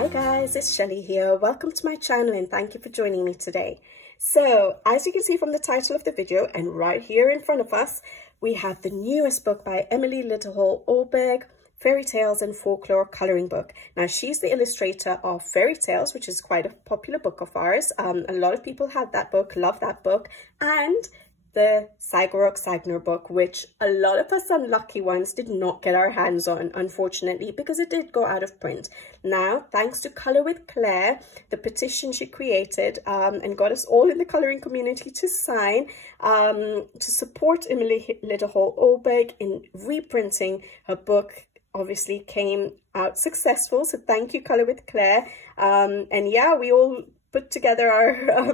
Hi guys, it's Shelly here. Welcome to my channel and thank you for joining me today. So, as you can see from the title of the video and right here in front of us, we have the newest book by Emelie Lidehäll Öberg, Fairy Tales and Folklore coloring book. Now, she's the illustrator of Fairy Tales, which is quite a popular book of ours. A lot of people have that book, love that book, and the Sagor Och Sagner book, which a lot of us unlucky ones did not get our hands on, unfortunately, because it did go out of print. Now, thanks to Color with Claire, the petition she created and got us all in the colouring community to sign to support Emelie Lidehäll Öberg in reprinting her book, obviously came out successful. So thank you, Color with Claire. And yeah, we all put together our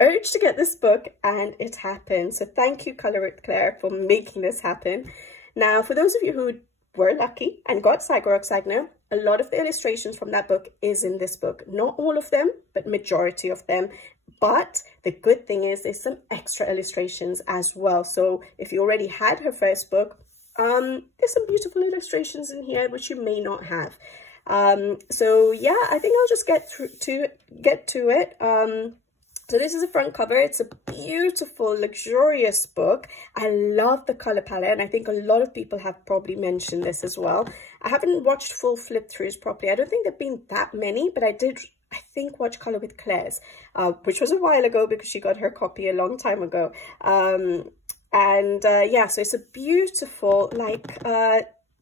urge to get this book and it happened. So thank you, Color with Claire, for making this happen. Now, for those of you who were lucky and got Sagor Och Sagner, a lot of the illustrations from that book is in this book. Not all of them, but majority of them. But the good thing is there's some extra illustrations as well. So if you already had her first book, there's some beautiful illustrations in here which you may not have. So yeah, I think I'll just get to it. So this is the front cover. It's a beautiful, luxurious book. I love the color palette, and I think a lot of people have probably mentioned this as well. I haven't watched full flip throughs properly. I don't think there've been that many, but I think watch Color with Claire's, which was a while ago because she got her copy a long time ago. Yeah, so it's a beautiful, like,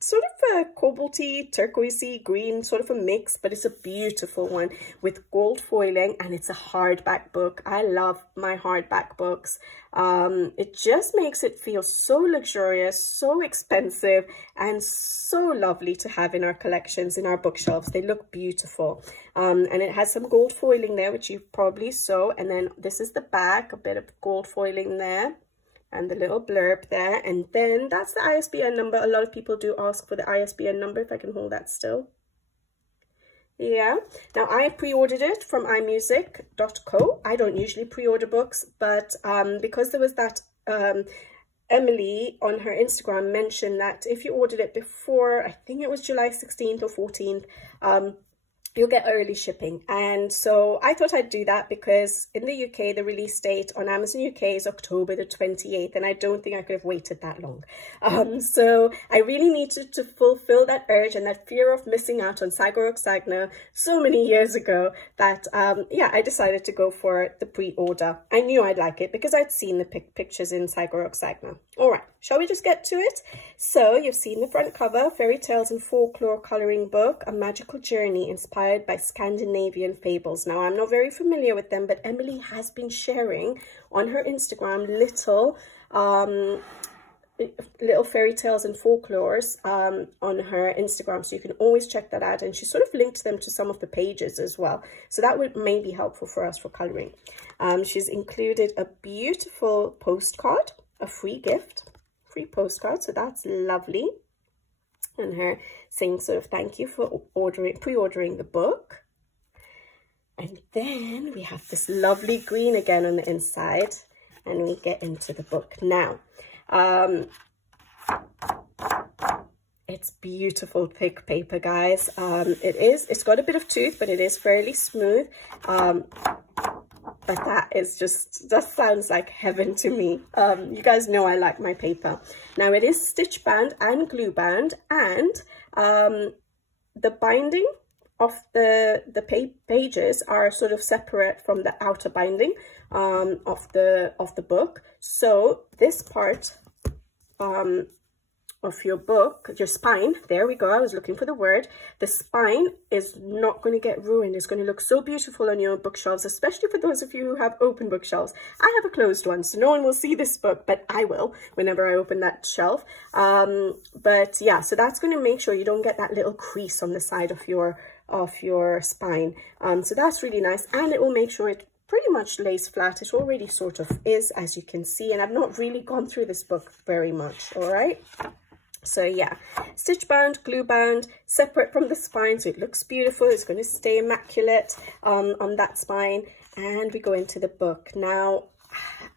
sort of a cobalty, turquoisey, green, sort of a mix, but it's a beautiful one with gold foiling, and it's a hardback book. I love my hardback books. It just makes it feel so luxurious, so expensive, and so lovely to have in our collections, in our bookshelves. They look beautiful. And it has some gold foiling there, which you probably saw. And then this is the back, a bit of gold foiling there, and the little blurb there, and then that's the ISBN number. A lot of people do ask for the ISBN number, if I can hold that still. Yeah, now I pre-ordered it from imusic.co. I don't usually pre-order books, but because there was that Emelie on her Instagram mentioned that if you ordered it before, I think it was July 16th or 14th, you'll get early shipping. And so I thought I'd do that because in the UK, the release date on Amazon UK is October the 28th, and I don't think I could have waited that long. So I really needed to fulfill that urge and that fear of missing out on Sagor Och Sagner so many years ago that, yeah, I decided to go for the pre-order. I knew I'd like it because I'd seen the pictures in Sagor Och Sagner. All right, shall we just get to it? So you've seen the front cover, Fairy Tales and Folklore coloring book, a magical journey inspired by Scandinavian fables. Now, I'm not very familiar with them, but Emelie has been sharing on her Instagram little fairy tales and folklores on her Instagram, so you can always check that out, and she sort of linked them to some of the pages as well, so that would may be helpful for us for coloring. She's included a beautiful postcard, a free gift, free postcard, so that's lovely, and her saying sort of thank you for pre-ordering the book. And then we have this lovely green again on the inside, and we get into the book now. It's beautiful thick paper, guys. It's got a bit of tooth, but it is fairly smooth. But that sounds like heaven to me. You guys know I like my paper. Now it is stitch bound and glue bound, and the binding of the pages are sort of separate from the outer binding of the book. So this part of your book, your spine, there we go, I was looking for the word, the spine is not going to get ruined. It's going to look so beautiful on your bookshelves, especially for those of you who have open bookshelves. I have a closed one, so no one will see this book, but I will whenever I open that shelf. But yeah, so that's going to make sure you don't get that little crease on the side of your spine. So that's really nice, and it will make sure it pretty much lays flat. It already sort of is, as you can see, and I've not really gone through this book very much. All right, so yeah, stitch bound, glue bound, separate from the spine, so it looks beautiful. It's going to stay immaculate on that spine, and we go into the book. Now,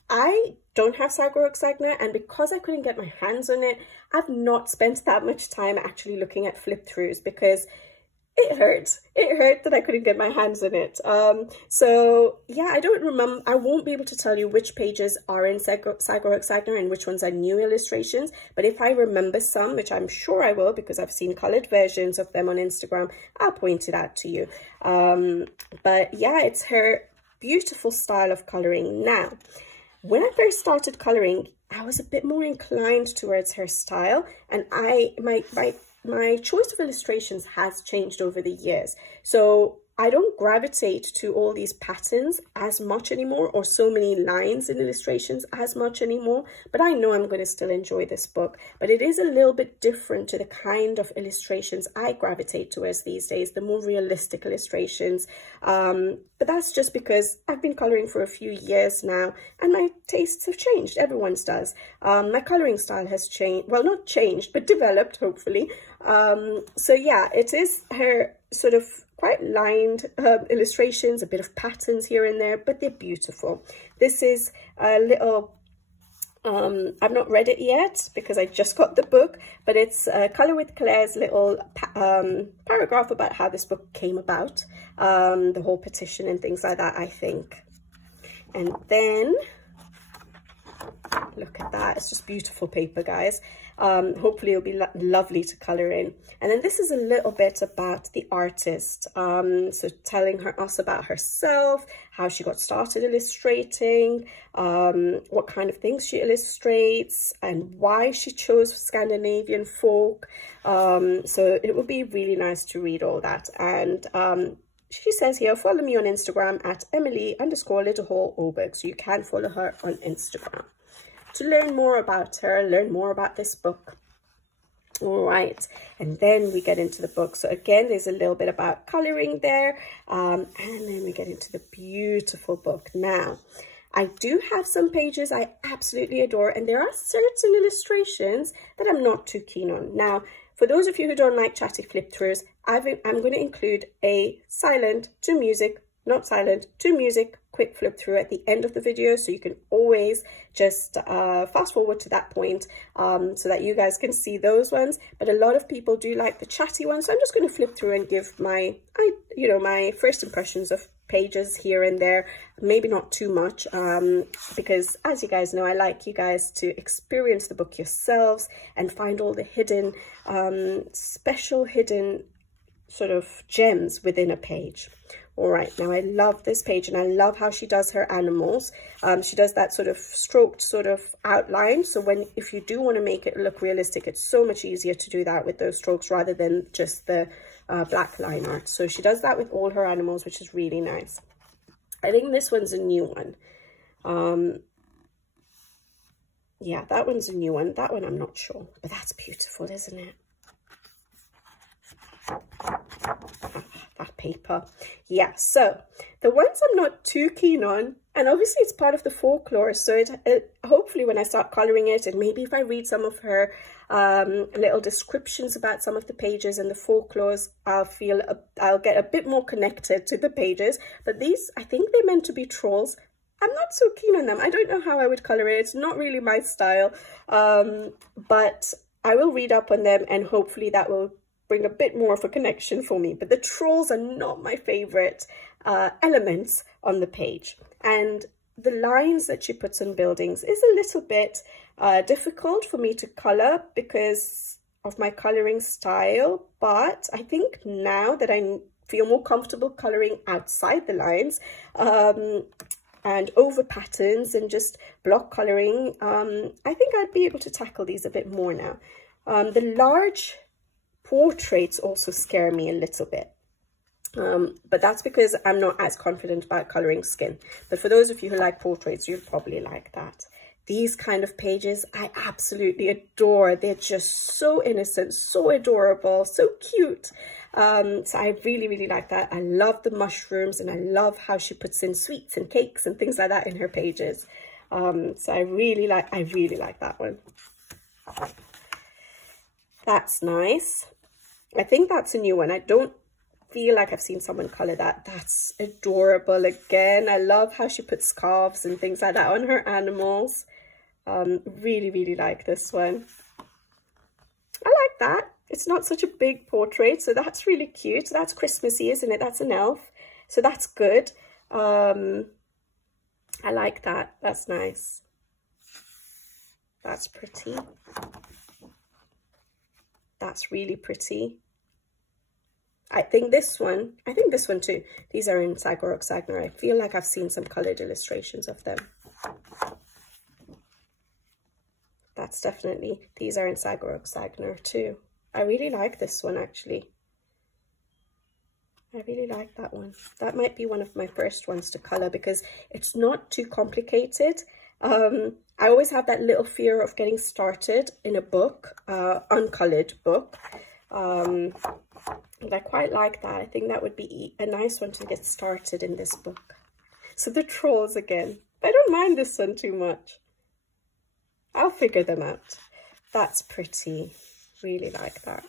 I don't have Sagor Och Sagner, and because I couldn't get my hands on it, I've not spent that much time actually looking at flip throughs, because it hurt. It hurt that I couldn't get my hands on it. So yeah, I don't remember. I won't be able to tell you which pages are in Sagor Och Sagner and which ones are new illustrations. But if I remember some, which I'm sure I will because I've seen colored versions of them on Instagram, I'll point it out to you. But yeah, it's her beautiful style of coloring. Now, when I first started coloring, I was a bit more inclined towards her style, and my choice of illustrations has changed over the years. So I don't gravitate to all these patterns as much anymore, or so many lines in illustrations as much anymore, but I know I'm going to still enjoy this book. But it is a little bit different to the kind of illustrations I gravitate towards these days, the more realistic illustrations. But that's just because I've been coloring for a few years now, and my tastes have changed. Everyone's does. My coloring style has changed, well, not changed, but developed, hopefully. So yeah, it is her sort of quite lined illustrations, a bit of patterns here and there, but they're beautiful. This is a little, I've not read it yet because I just got the book, but it's Color with Claire's little paragraph about how this book came about, the whole petition and things like that, I think. And then, look at that, it's just beautiful paper, guys. Hopefully it'll be lovely to color in. And then this is a little bit about the artist, so telling us about herself, how she got started illustrating, what kind of things she illustrates, and why she chose Scandinavian folk. So it would be really nice to read all that. And she says here, follow me on Instagram at Emelie_Lidehäll Öberg, so you can follow her on Instagram to learn more about her, learn more about this book. All right, and then we get into the book. So again, there's a little bit about coloring there, and then we get into the beautiful book. Now, I do have some pages I absolutely adore, and there are certain illustrations that I'm not too keen on. Now, for those of you who don't like chatty flip throughs, I'm going to include a silent to music, not silent to music, quick flip through at the end of the video, so you can always just fast forward to that point, so that you guys can see those ones. But a lot of people do like the chatty ones, so I'm just going to flip through and give my my first impressions of pages here and there, maybe not too much, because as you guys know, I like you guys to experience the book yourselves and find all the hidden special hidden sort of gems within a page. All right, now I love this page, and I love how she does her animals. She does that sort of stroked sort of outline. So if you do want to make it look realistic, it's so much easier to do that with those strokes rather than just the black line art. So she does that with all her animals, which is really nice. I think this one's a new one. Yeah, that one's a new one. That one I'm not sure, but that's beautiful, isn't it? That paper. Yeah, so the ones I'm not too keen on, and obviously it's part of the folklore, so it hopefully when I start coloring it, and maybe if I read some of her little descriptions about some of the pages and the folklores, I'll get a bit more connected to the pages. But these, I think they're meant to be trolls. I'm not so keen on them. I don't know how I would color it. It's not really my style, but I will read up on them, and hopefully that will bring a bit more of a connection for me. But the trolls are not my favorite elements on the page, and the lines that she puts on buildings is a little bit difficult for me to color because of my coloring style. But I think now that I feel more comfortable coloring outside the lines and over patterns and just block coloring, I think I'd be able to tackle these a bit more now. The large portraits also scare me a little bit, but that's because I'm not as confident about coloring skin. But for those of you who like portraits, you'd probably like that. These kind of pages I absolutely adore. They're just so innocent, so adorable, so cute. So I really like that. I love the mushrooms, and I love how she puts in sweets and cakes and things like that in her pages. So I really like that one. That's nice. I think that's a new one. I don't feel like I've seen someone color that. That's adorable again. I love how she puts scarves and things like that on her animals. Really like this one. I like that. it's not such a big portrait, so that's really cute. So that's Christmassy, isn't it? That's an elf, so that's good. I like that. That's nice. That's pretty. That's really pretty. I think this one too. These are in Sagor Och Sagner. I feel like I've seen some coloured illustrations of them. That's definitely, these are in Sagor Och Sagner too. I really like this one actually. I really like that one. That might be one of my first ones to colour because it's not too complicated. I always have that little fear of getting started in a book, uncoloured book. And I quite like that. I think that would be a nice one to get started in this book. So the trolls again. I don't mind this one too much. I'll figure them out. That's pretty. Really like that.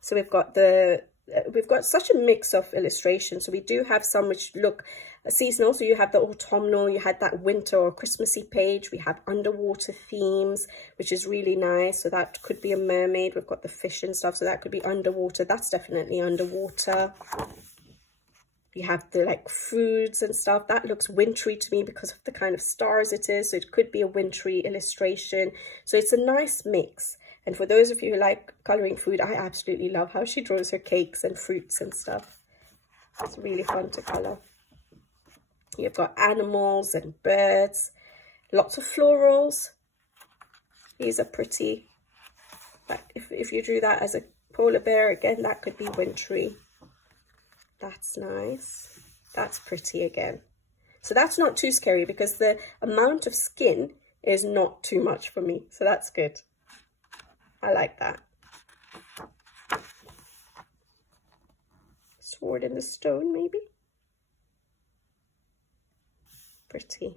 So we've got such a mix of illustrations. So we do have some which look seasonal. So you have the autumnal, you had that winter or Christmassy page. We have underwater themes, which is really nice. So that could be a mermaid. We've got the fish and stuff. So that could be underwater. That's definitely underwater. We have the like foods and stuff. That looks wintry to me because of the kind of stars it is. So it could be a wintry illustration. So it's a nice mix. And for those of you who like colouring food, I absolutely love how she draws her cakes and fruits and stuff. It's really fun to colour. You've got animals and birds, lots of florals. These are pretty. But if you drew that as a polar bear, again, that could be wintry. That's nice. That's pretty again. So that's not too scary because the amount of skin is not too much for me. So that's good. I like that. Sword in the stone, maybe. Pretty.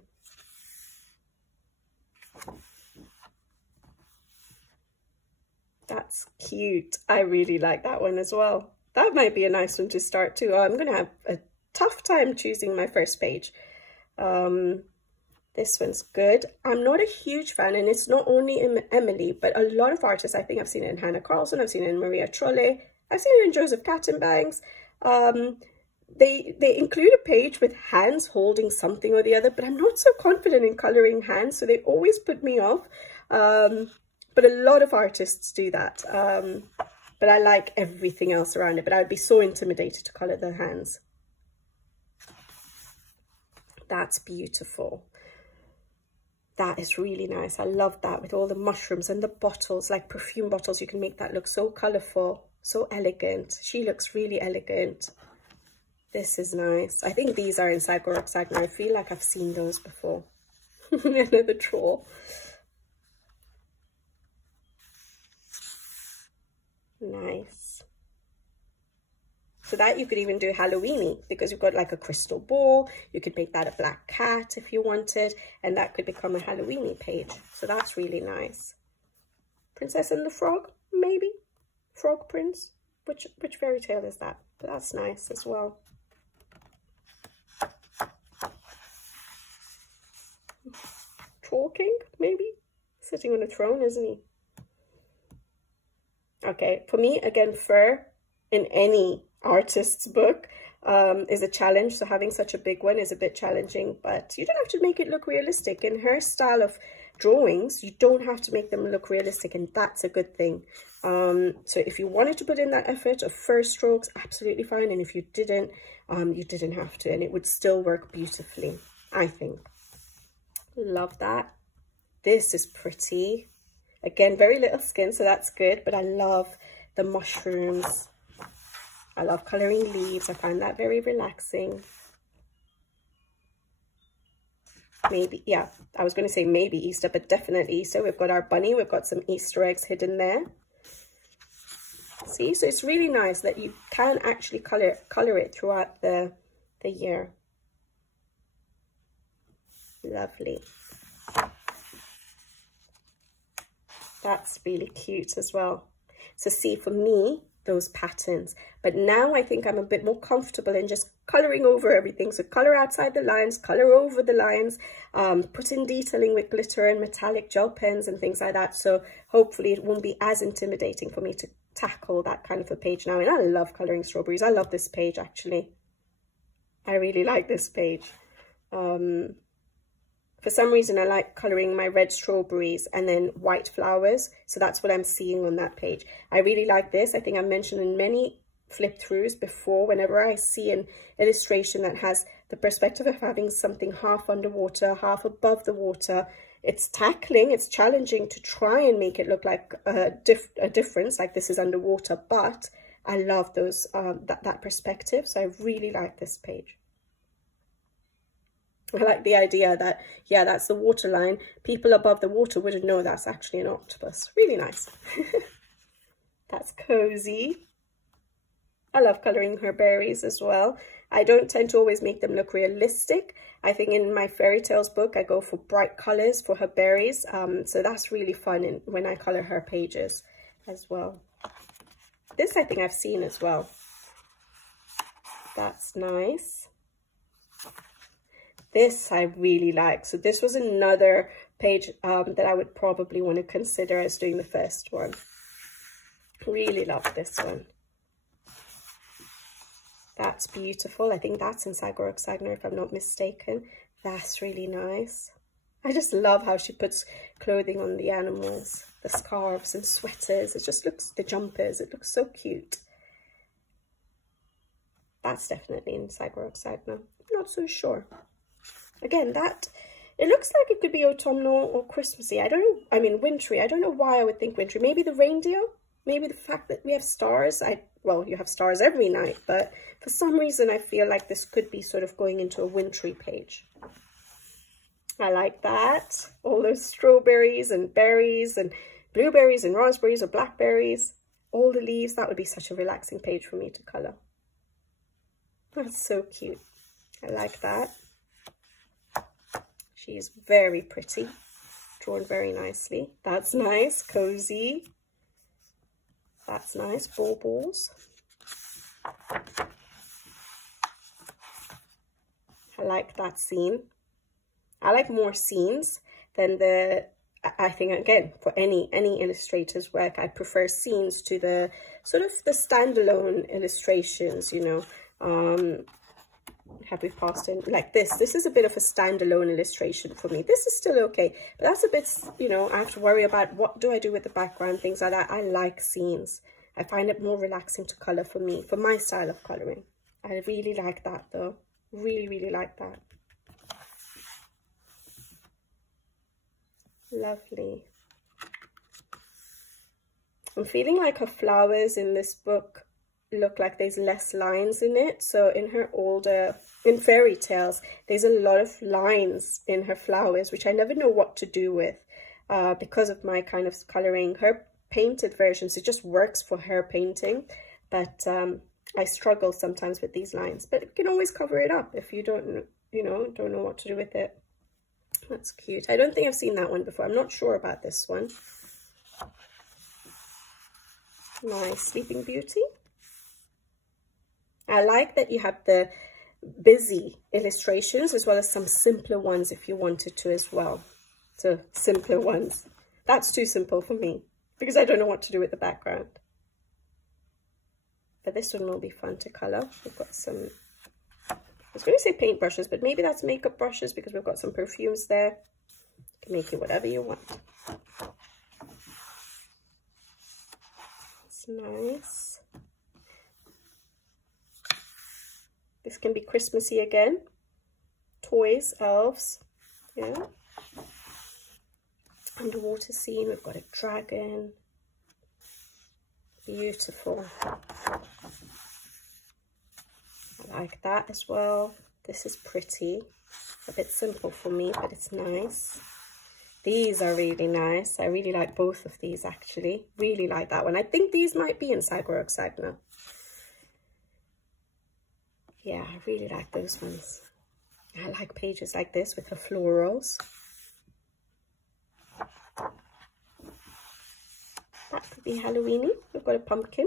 That's cute. I really like that one as well. That might be a nice one to start too. Oh, I'm going to have a tough time choosing my first page. This one's good. I'm not a huge fan, and it's not only in Emelie, but a lot of artists. I think I've seen it in Hannah Carlson, I've seen it in Maria Trolle, I've seen it in Joseph Kattenbangs. They include a page with hands holding something or the other, but I'm not so confident in colouring hands, so they always put me off. But a lot of artists do that. But I like everything else around it, but I would be so intimidated to colour the hands. That's beautiful. That is really nice. I love that with all the mushrooms and the bottles, like perfume bottles. You can make that look so colourful, so elegant. She looks really elegant. This is nice. I think these are in Sagor Och Sagner. I feel like I've seen those before. Another troll. Nice. So that you could even do Halloweeny because you've got like a crystal ball. You could make that a black cat if you wanted, and that could become a Halloweeny page. So that's really nice. Princess and the Frog, maybe. Frog Prince. Which fairy tale is that? But that's nice as well. Troll King, maybe? Sitting on a throne, isn't he? Okay, for me, again, fur in any artist's book is a challenge. So having such a big one is a bit challenging, but you don't have to make it look realistic. In her style of drawings, you don't have to make them look realistic, and that's a good thing. So if you wanted to put in that effort of fur strokes, absolutely fine. And if you didn't have to, and it would still work beautifully, I think. Love that. This is pretty. Again, very little skin, so that's good, but I love the mushrooms. I love colouring leaves. I find that very relaxing. Maybe, yeah, I was going to say maybe Easter, but definitely Easter. We've got our bunny. We've got some Easter eggs hidden there. See, so it's really nice that you can actually colour it throughout the year. Lovely. That's really cute as well. So see, for me, those patterns. But now I think I'm a bit more comfortable in just colouring over everything. So colour outside the lines, colour over the lines, put in detailing with glitter and metallic gel pens and things like that. So hopefully it won't be as intimidating for me to tackle that kind of a page now. And I love colouring strawberries. I love this page actually. I really like this page. For some reason I like colouring my red strawberries and then white flowers. So that's what I'm seeing on that page. I really like this. I think I mentioned in many flip throughs before, whenever I see an illustration that has the perspective of having something half underwater, half above the water, it's tackling, it's challenging to try and make it look like a difference, like this is underwater, but I love those that perspective. So I really like this page. I like the idea that, yeah, that's the water line. People above the water wouldn't know that's actually an octopus. Really nice. That's cozy. I love colouring her berries as well. I don't tend to always make them look realistic. I think in my fairy tales book, I go for bright colours for her berries. So that's really fun when I colour her pages as well. This I think I've seen as well. That's nice. This I really like. So this was another page that I would probably want to consider as doing the first one. Really love this one. That's beautiful. I think that's in Sagor Och Sagner if I'm not mistaken. That's really nice. I just love how she puts clothing on the animals, the scarves and sweaters. It just looks, the jumpers, it looks so cute. That's definitely in Sagor Och Sagner. I'm not so sure. Again, that, it looks like it could be autumnal or Christmassy. I don't know, I mean wintry. I don't know why I would think wintry. Maybe the reindeer? Maybe the fact that we have stars. Well, you have stars every night, but for some reason I feel like this could be sort of going into a wintry page. I like that. All those strawberries and berries and blueberries and raspberries or blackberries. All the leaves. That would be such a relaxing page for me to colour. That's so cute. I like that. She is very pretty. Drawn very nicely. That's nice. Cozy. That's nice. Baubles. I like that scene. I like more scenes than the, I think again, for any illustrator's work, I prefer scenes to the sort of the standalone illustrations, you know. Have we passed in like this? This is a bit of a standalone illustration for me. This is still okay, but that's a bit, you know, I have to worry about what do I do with the background, things like that. I like scenes. I find it more relaxing to colour for me, for my style of colouring. I really like that though. Really, really like that. Lovely. I'm feeling like her flowers in this book look like there's less lines in it. So in her older, in fairy tales, there's a lot of lines in her flowers, which I never know what to do with because of my kind of colouring. Her painted versions, it just works for her painting, but I struggle sometimes with these lines. But you can always cover it up if you don't, you know, don't know what to do with it. That's cute. I don't think I've seen that one before. I'm not sure about this one. Nice. Sleeping Beauty. I like that you have the busy illustrations as well as some simpler ones if you wanted to as well. So simpler ones. That's too simple for me because I don't know what to do with the background. But this one will be fun to colour. We've got some, I was going to say paint brushes, but maybe that's makeup brushes because we've got some perfumes there. You can make it whatever you want. It's nice. This can be Christmassy again. Toys, elves, yeah. Underwater scene, we've got a dragon. Beautiful. I like that as well. This is pretty. A bit simple for me, but it's nice. These are really nice. I really like both of these actually. Really like that one. I think these might be in Sagor Och Sagner. Yeah, I really like those ones. I like pages like this with the florals. That could be Halloweeny. We've got a pumpkin.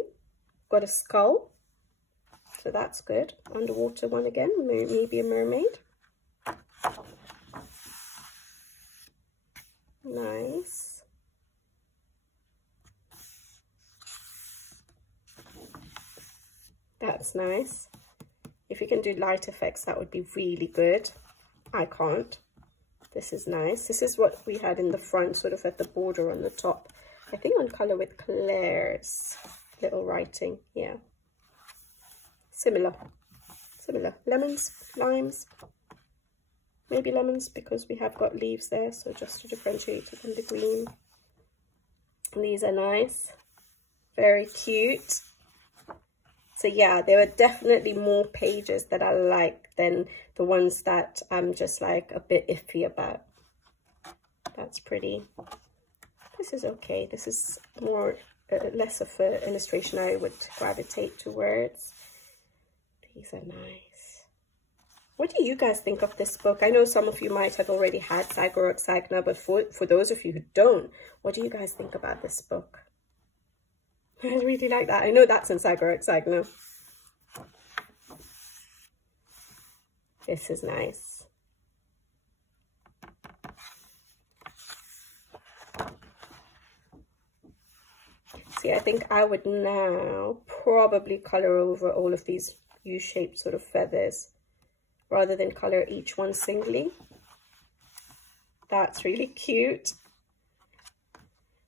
got a skull, so that's good. Underwater one again, maybe a mermaid. Nice. That's nice. If you can do light effects, that would be really good. I can't. This is nice. This is what we had in the front, sort of at the border on the top. I think on Colour with Claire's little writing. Yeah. Similar. Lemons, limes. Maybe lemons because we have got leaves there. So just to differentiate it from the green. And these are nice. Very cute. So yeah, there are definitely more pages that I like than the ones that I'm just like a bit iffy about. That's pretty. This is okay. This is more, less of an illustration I would gravitate towards. These are nice. What do you guys think of this book? I know some of you might have already had Sagor Och Sagner, but for those of you who don't, what do you guys think about this book? I really like that. I know that's in Sagor Och Sagner. This is nice. See, I think I would now probably colour over all of these U-shaped sort of feathers rather than colour each one singly. That's really cute.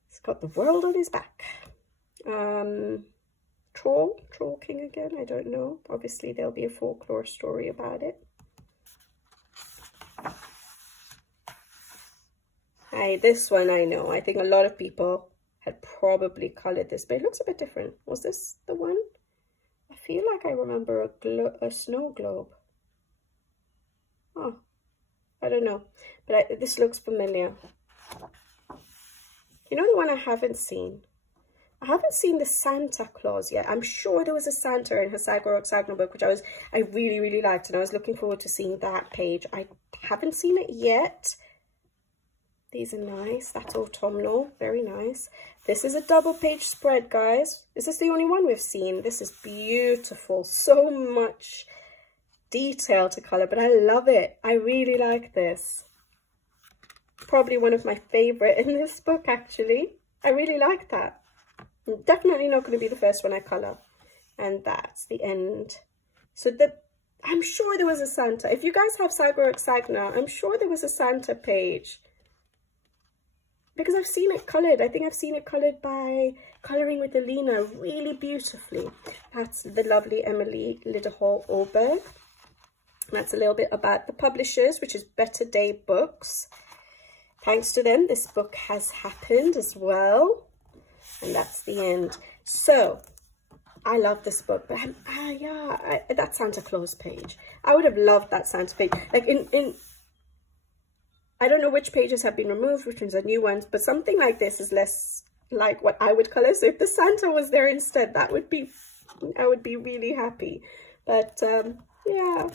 It's got the world on his back. Troll King again, I don't know. Obviously there'll be a folklore story about it. Hi, this one I know. I think a lot of people had probably coloured this, but it looks a bit different. Was this the one? I feel like I remember a snow globe. Oh, I don't know, but this looks familiar. You know the one I haven't seen? I haven't seen the Santa Claus yet. I'm sure there was a Santa in her Sagor Och Sagner book, which I really, really liked, and I was looking forward to seeing that page. I haven't seen it yet. These are nice. That's autumnal. Very nice. This is a double page spread, guys. Is this the only one we've seen? This is beautiful. So much detail to colour, but I love it. I really like this. Probably one of my favourite in this book, actually. I really like that. Definitely not going to be the first one I colour. And that's the end. So I'm sure there was a Santa. If you guys have Sagor Och Sagner, I'm sure there was a Santa page. Because I've seen it coloured. I think I've seen it coloured by Colouring with Alina really beautifully. That's the lovely Emelie Lidehäll Öberg. That's a little bit about the publishers, which is Better Day Books. Thanks to them, this book has happened as well. And that's the end. So I love this book, but that Santa Claus page, I would have loved that Santa page. Like I don't know which pages have been removed, which ones are new ones, but something like this is less like what I would color. So if the Santa was there instead, I would be really happy. But yeah,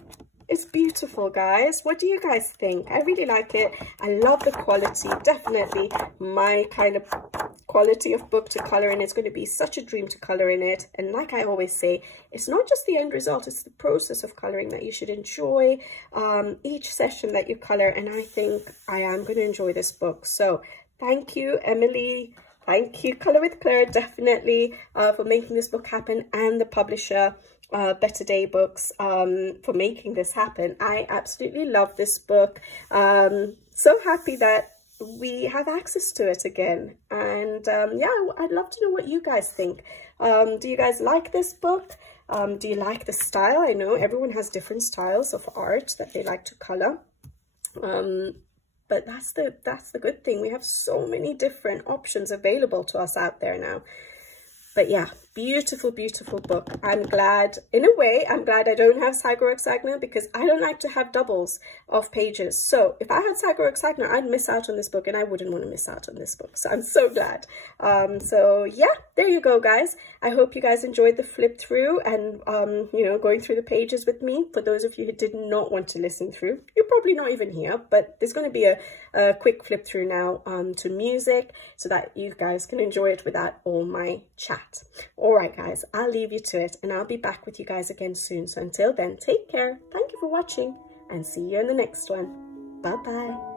it's beautiful, guys. What do you guys think? I really like it. I love the quality. Definitely my kind of quality of book to color in. It's going to be such a dream to color in it. And like I always say, it's not just the end result, it's the process of coloring that you should enjoy, each session that you color. And I think I am going to enjoy this book. So thank you, Emelie. Thank you, Colour with Claire, definitely, for making this book happen, and the publisher, Better Day Books, for making this happen. I absolutely love this book. So happy that we have access to it again. And yeah, I'd love to know what you guys think. Do you guys like this book? Do you like the style? I know everyone has different styles of art that they like to color. But that's the good thing. We have so many different options available to us out there now. But yeah, beautiful, beautiful book. I'm glad, in a way, I'm glad I don't have Sagor Och Sagner, because I don't like to have doubles of pages. So if I had Sagor Och Sagner, I'd miss out on this book, and I wouldn't want to miss out on this book. So I'm so glad. So yeah, there you go, guys. I hope you guys enjoyed the flip through and, you know, going through the pages with me. For those of you who did not want to listen through, you're probably not even here, but there's going to be a quick flip through now to music so that you guys can enjoy it without all my chat. All All right, guys, I'll leave you to it, and I'll be back with you guys again soon. So until then, take care. Thank you for watching, and see you in the next one. Bye-bye.